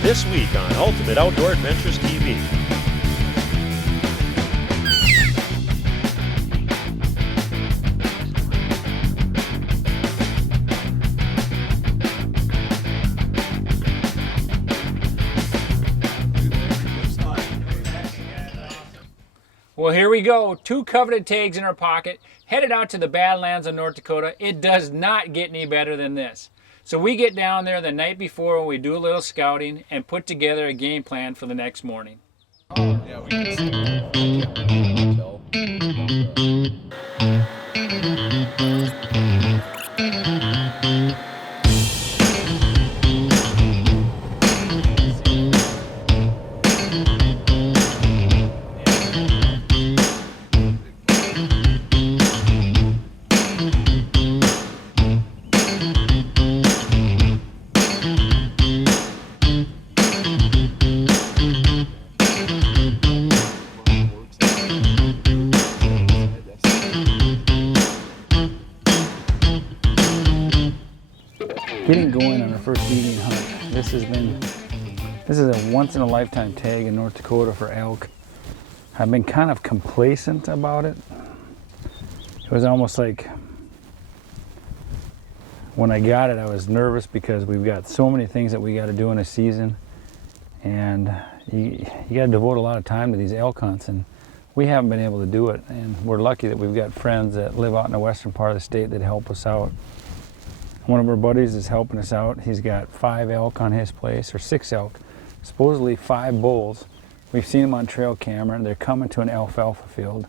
This week on Ultimate Outdoor Adventures TV. Well, here we go. 2 coveted tags in our pocket, headed out to the Badlands of North Dakota. It does not get any better than this. So we get down there the night before, we do a little scouting and put together a game plan for the next morning. Oh, yeah, we can see. I can't really tell. Getting going on our first evening hunt. This is a once in a lifetime tag in North Dakota for elk. I've been kind of complacent about it. It was almost like when I got it, I was nervous because we've got so many things that we got to do in a season, and you got to devote a lot of time to these elk hunts, and we haven't been able to do it. And we're lucky that we've got friends that live out in the western part of the state that help us out. One of our buddies is helping us out. He's got 5 elk on his place, or 6 elk, supposedly 5 bulls. We've seen them on trail camera, and they're coming to an alfalfa field.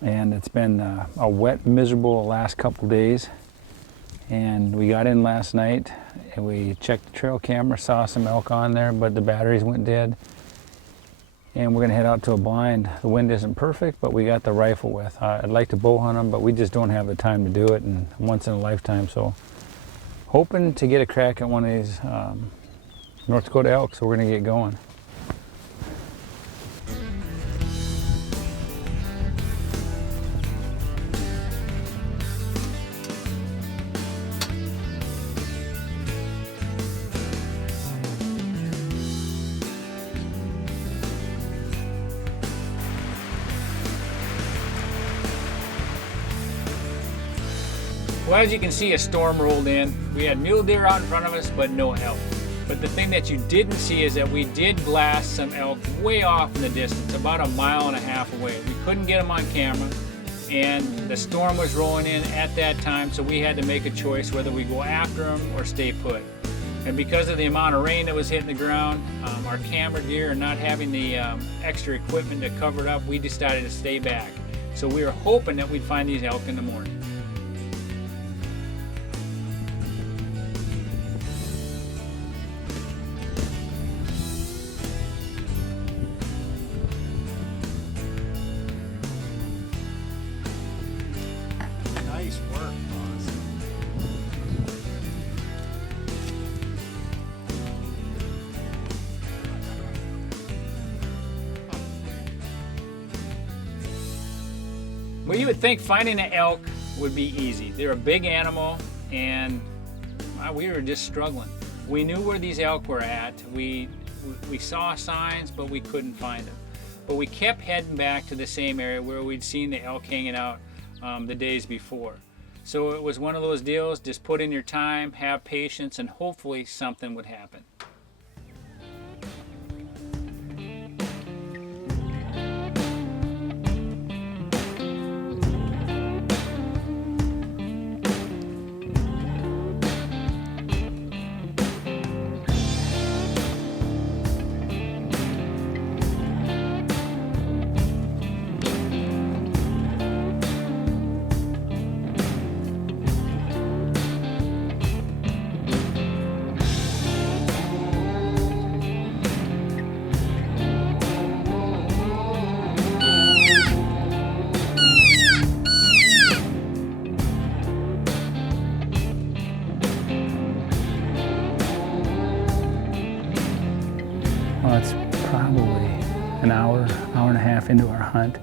And it's been a wet, miserable last couple days. And we got in last night, and we checked the trail camera, saw some elk on there, but the batteries went dead. And we're gonna head out to a blind. The wind isn't perfect, but we got the rifle with. I'd like to bow hunt them, but we just don't have the time to do it, and once in a lifetime. So hoping to get a crack at one of these North Dakota elk, so we're gonna get going. Well, as you can see, a storm rolled in. We had mule deer out in front of us, but no elk. But the thing that you didn't see is that we did blast some elk way off in the distance, about 1.5 miles away. We couldn't get them on camera, and the storm was rolling in at that time, so we had to make a choice whether we go after them or stay put. And because of the amount of rain that was hitting the ground, our camera gear and not having the extra equipment to cover it up, we decided to stay back. So we were hoping that we'd find these elk in the morning. Nice work, boss. Well, you would think finding an elk would be easy. They're a big animal, and we were just struggling. We knew where these elk were at. We saw signs, but we couldn't find them. But we kept heading back to the same area where we'd seen the elk hanging out the days before. So it was one of those deals, just put in your time, have patience, and hopefully something would happen. Well, it's probably an hour, hour and a half into our hunt.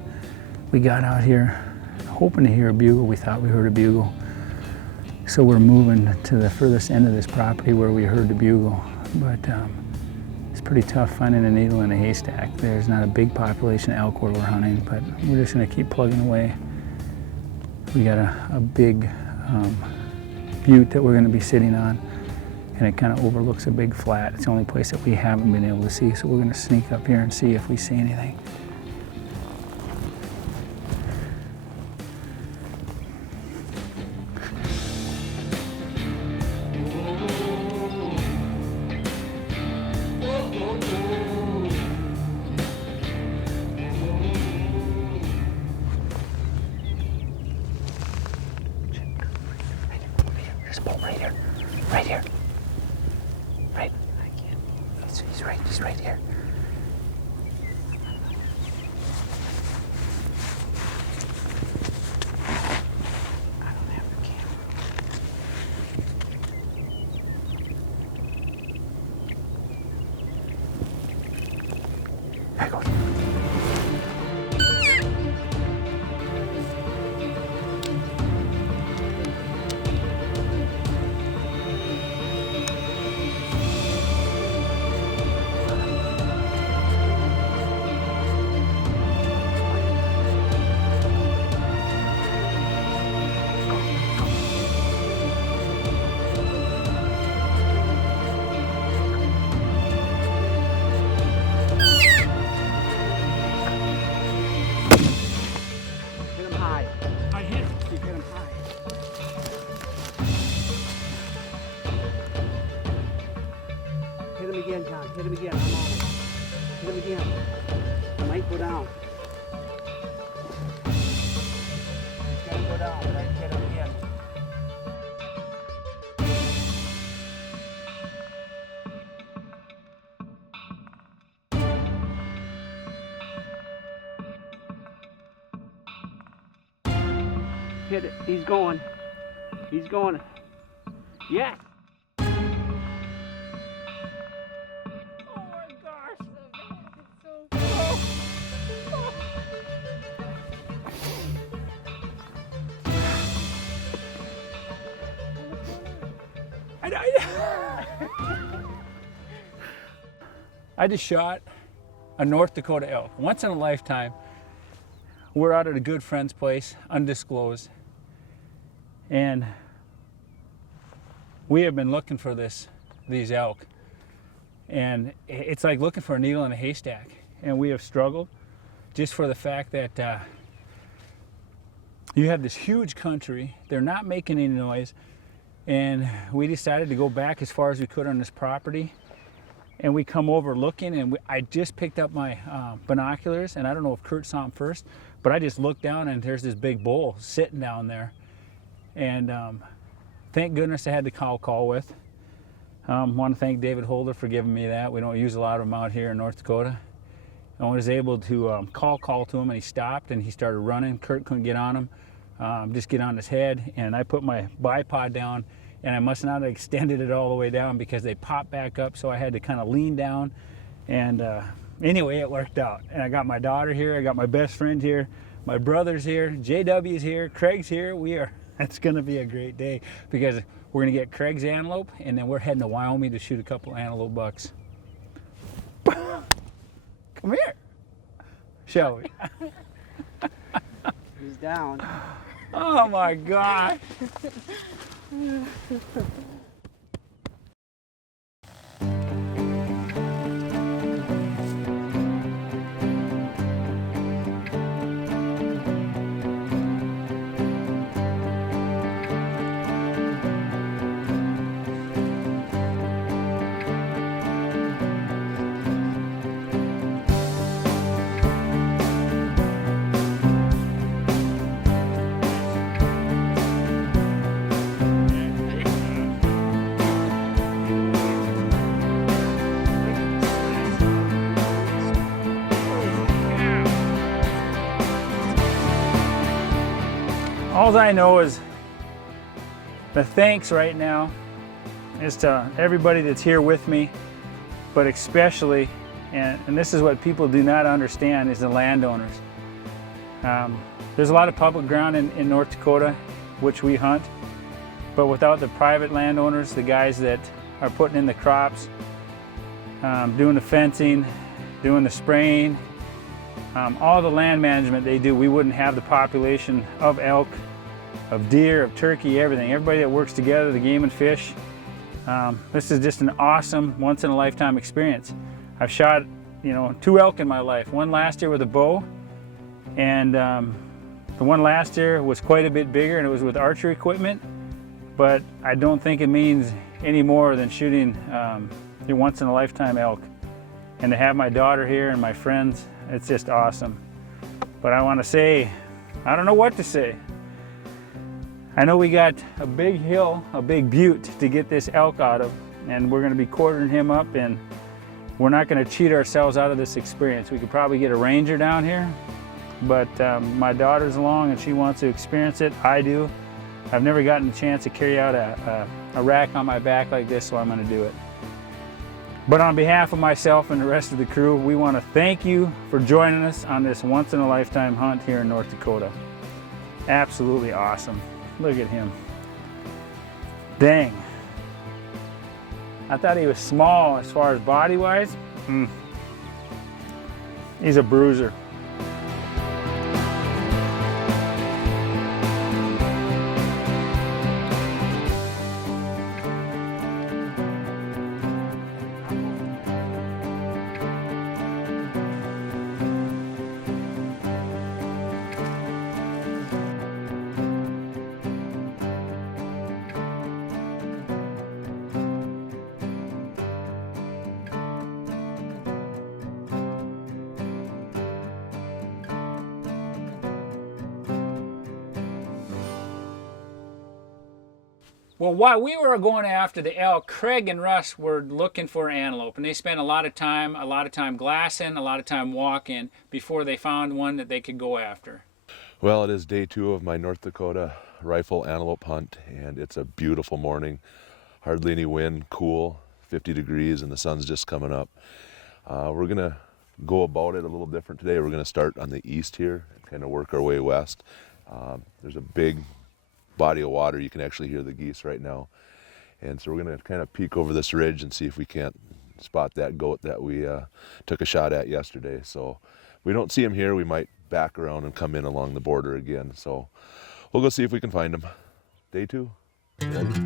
We got out here hoping to hear a bugle. We thought we heard a bugle. So we're moving to the furthest end of this property where we heard the bugle. But pretty tough finding a needle in a haystack. There's not a big population of elk where we're hunting, but we're just going to keep plugging away. We got a big butte that we're going to be sitting on, and it kind of overlooks a big flat. It's the only place that we haven't been able to see, so we're going to sneak up here and see if we see anything. Right here. Right. I can't. He's right here. I don't have the camera. There he goes. Hit him again, John. Hit him again. I'm on him. Hit him again. He might go down. He's gonna go down, but I hit him again. Hit it. He's going. He's going. Yes. I just shot a North Dakota elk. Once in a lifetime. We're out at a good friend's place, undisclosed. And we have been looking for these elk. And it's like looking for a needle in a haystack. And we have struggled just for the fact that you have this huge country. They're not making any noise. And we decided to go back as far as we could on this property. And we come over looking, and I just picked up my binoculars, and I don't know if Kurt saw him first, but I just looked down, and there's this big bull sitting down there. And thank goodness I had the call with. I want to thank David Holder for giving me that. We don't use a lot of them out here in North Dakota. I was able to call to him, and he stopped, and he started running. Kurt couldn't get on him, just get on his head, and I put my bipod down, and I must not have extended it all the way down because they popped back up, so I had to kind of lean down. And anyway, it worked out. And I got my daughter here, I got my best friend here, my brother's here, JW's here, Craig's here. It's gonna be a great day because we're gonna get Craig's antelope, and then we're heading to Wyoming to shoot a couple antelope bucks. Come here, shall we? He's down. Oh my God. All I know is the thanks right now is to everybody that's here with me, but especially, and this is what people do not understand, is the landowners. There's a lot of public ground in North Dakota, which we hunt, but without the private landowners, the guys that are putting in the crops, doing the fencing, doing the spraying, all the land management they do, we wouldn't have the population of elk, of deer, of turkey, everything. Everybody that works together, the game and fish. This is just an awesome, once-in-a-lifetime experience. I've shot, 2 elk in my life. One last year with a bow, and the one last year was quite a bit bigger, and it was with archery equipment. But I don't think it means any more than shooting your once-in-a-lifetime elk. And to have my daughter here and my friends, it's just awesome. But I want to say, I don't know what to say. I know we got a big hill, a big butte to get this elk out of, and we're going to be quartering him up, and we're not going to cheat ourselves out of this experience. We could probably get a ranger down here, but my daughter's along and she wants to experience it. I do. I've never gotten a chance to carry out a rack on my back like this, so I'm going to do it. But on behalf of myself and the rest of the crew, we want to thank you for joining us on this once-in-a-lifetime hunt here in North Dakota. Absolutely awesome. Look at him. Dang. I thought he was small as far as body-wise. He's a bruiser. Well, while we were going after the elk, Craig and Russ were looking for antelope, and they spent a lot of time glassing, a lot of time walking before they found one that they could go after. Well, it is day 2 of my North Dakota rifle antelope hunt, and it's a beautiful morning. Hardly any wind, cool, 50 degrees, and the sun's just coming up. We're gonna go about it a little different today. We're gonna start on the east here and kind of work our way west. There's a big body of water. You can actually hear the geese right now, and so we're going to kind of peek over this ridge and see if we can't spot that goat that we took a shot at yesterday. So if we don't see him here, we might back around and come in along the border again. So we'll go see if we can find him. Day 2. Ready?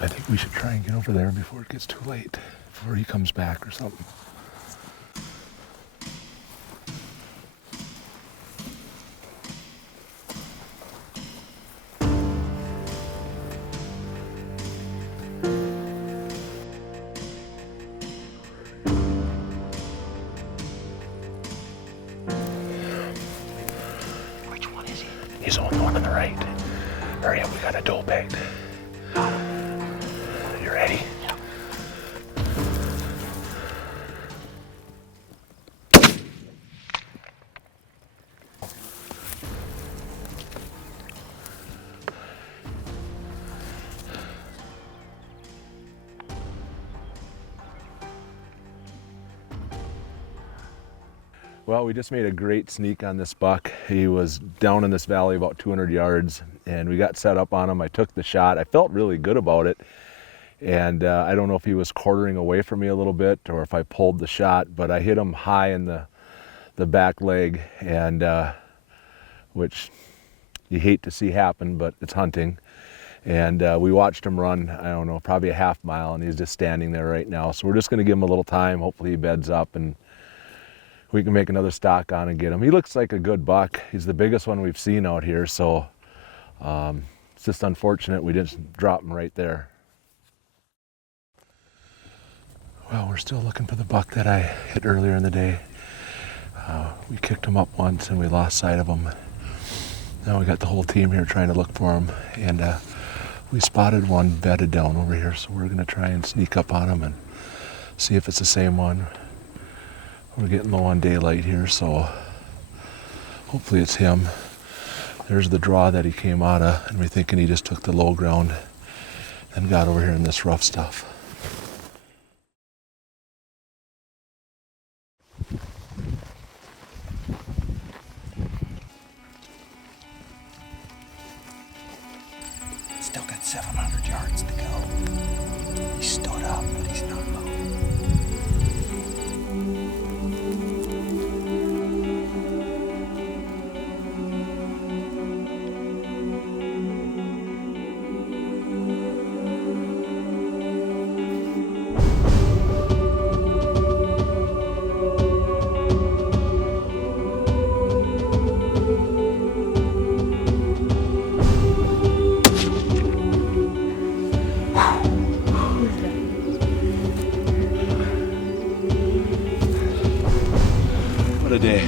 I think we should try and get over there before it gets too late, before he comes back or something. Which one is he? He's on the one on the right. Hurry up, we got a doe pegged. Ready? Yeah. Well, we just made a great sneak on this buck. He was down in this valley about 200 yards, and we got set up on him. I took the shot. I felt really good about it. And I don't know if he was quartering away from me a little bit or if I pulled the shot, but I hit him high in the back leg, and which you hate to see happen, but it's hunting. And we watched him run, I don't know, probably a half mile, and he's just standing there right now. So we're just going to give him a little time. Hopefully he beds up and we can make another stock on and get him. He looks like a good buck. He's the biggest one we've seen out here, so it's just unfortunate we didn't drop him right there. We're still looking for the buck that I hit earlier in the day. We kicked him up once and we lost sight of him. Now we got the whole team here trying to look for him, and we spotted one bedded down over here, so we're gonna try and sneak up on him and see if it's the same one. We're getting low on daylight here, so hopefully it's him. There's the draw that he came out of, and we're thinking he just took the low ground and got over here in this rough stuff. Still got 700 yards to go. He stood up, but he's not moving. What a day.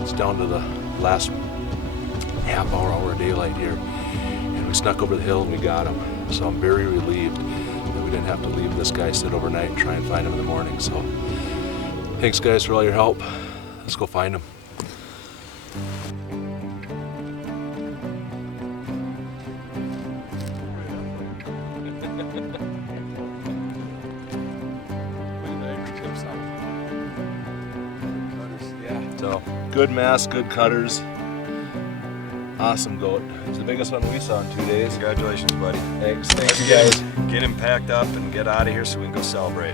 It's down to the last half hour of daylight here, and we snuck over the hill and we got him. So I'm very relieved that we didn't have to leave this guy sit overnight and try and find him in the morning. So thanks guys for all your help. Let's go find him. So, good mass, good cutters. Awesome goat. It's the biggest one we saw in 2 days. Congratulations, buddy. Thanks. Thank you guys. Get him packed up and get out of here so we can go celebrate.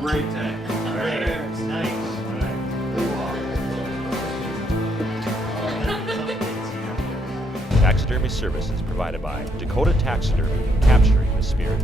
Great time. Nice. Taxidermy services provided by Dakota Taxidermy, capturing the spirit.